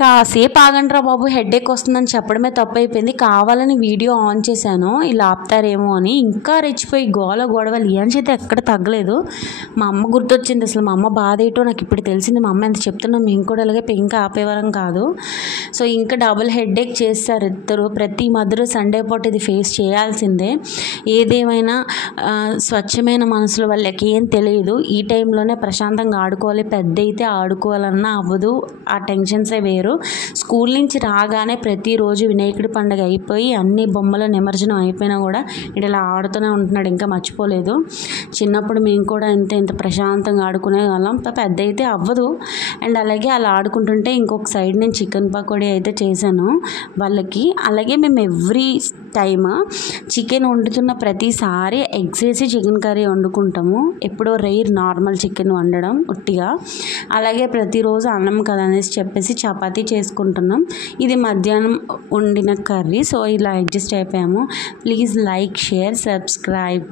కాసేపు ఆగండ్రా బాబు హెడేక్ వస్తుందని చెప్పడమే తప్పైపోయింది. కావాలని వీడియో ఆన్ చేశాను ఇలా ఆపుతారేమో అని. ఇంకా రెచ్చిపోయి గొడవలు ఏం చేస్తే ఎక్కడ తగ్గలేదు. మా అమ్మ గుర్తొచ్చింది. అసలు మా అమ్మ బాధ ఏంటో నాకు ఇప్పుడు తెలిసింది. మా అమ్మ ఎంత చెప్తున్నాం మేము కూడా అలాగే ఇంకా ఆపేవారం కాదు. సో ఇంకా డబుల్ హెడేక్ చేస్తారు ఇద్దరు. ప్రతి మధ్యలో సండే పూట ఇది ఫేస్ చేయాల్సిందే. ఏదేమైనా స్వచ్ఛమైన మనసుల వాళ్ళకి ఏం తెలియదు. ఈ టైంలోనే ప్రశాంతంగా ఆడుకోవాలి. పెద్ద అయితే ఆడుకోవాలన్నా అవ్వదు. ఆ టెన్షన్సే వేరు. స్కూల్ నుంచి రాగానే ప్రతిరోజు వినాయకుడి పండుగ అయిపోయి అన్ని బొమ్మల నిమజ్జనం అయిపోయినా కూడా ఇలా ఆడుతూనే ఉంటున్నాడు. ఇంకా మర్చిపోలేదు. చిన్నప్పుడు మేము కూడా ఇంత ప్రశాంతంగా ఆడుకునే వాళ్ళం. పెద్ద అయితే అవ్వదు. అండ్ అలాగే అలా ఆడుకుంటుంటే ఇంకొక సైడ్ నేను చికెన్ పకోడీ అయితే చేశాను వాళ్ళకి. అలాగే మేము ఎవ్రీ టైమ్ చికెన్ వండుతున్న ప్రతిసారి ఎగ్స్ వేసి చికెన్ కర్రీ వండుకుంటాము. ఎప్పుడో రైర్ నార్మల్ చికెన్ వండడం ఉట్టిగా. అలాగే ప్రతిరోజు అన్నం కదా అనేసి చెప్పేసి చపాతీ చేసుకుంటున్నాం. ఇది మధ్యాహ్నం వండిన కర్రీ. సో ఇలా అడ్జస్ట్ అయిపోయాము. Please like, share, subscribe.